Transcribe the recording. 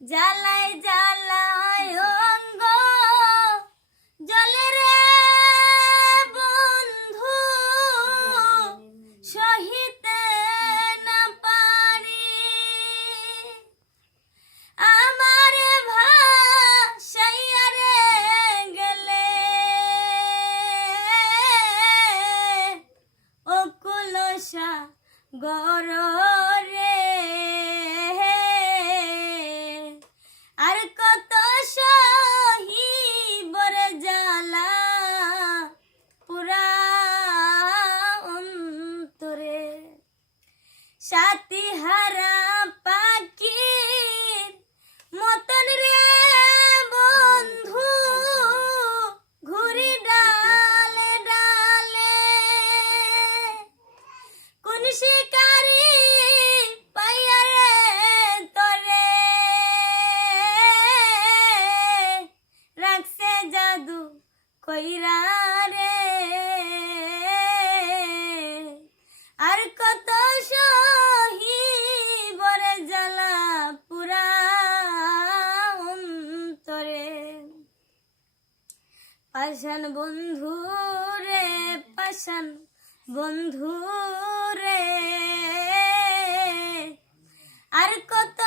জ্বালায় জ্বালায় অঙ্গ জলে রে বন্ধু, সহিতে না পারি। আমার ভাসাইয়া রে গেলে অকুল সাগর রে, আর কত সহিব রে জ্বালা পুরা অন্তরে। সাথী হারা পাখির মতন রে বন্ধু, ঘুরি ডালে ডালে। কোন শিকারি পাইয়া রে তরে, রাখছে জাদু কইরা রে। আর কত সহিব রে জ্বালা পুরা অন্তরে। পাষাণ বন্ধু রে, পাষাণ বন্ধু রে, আর কত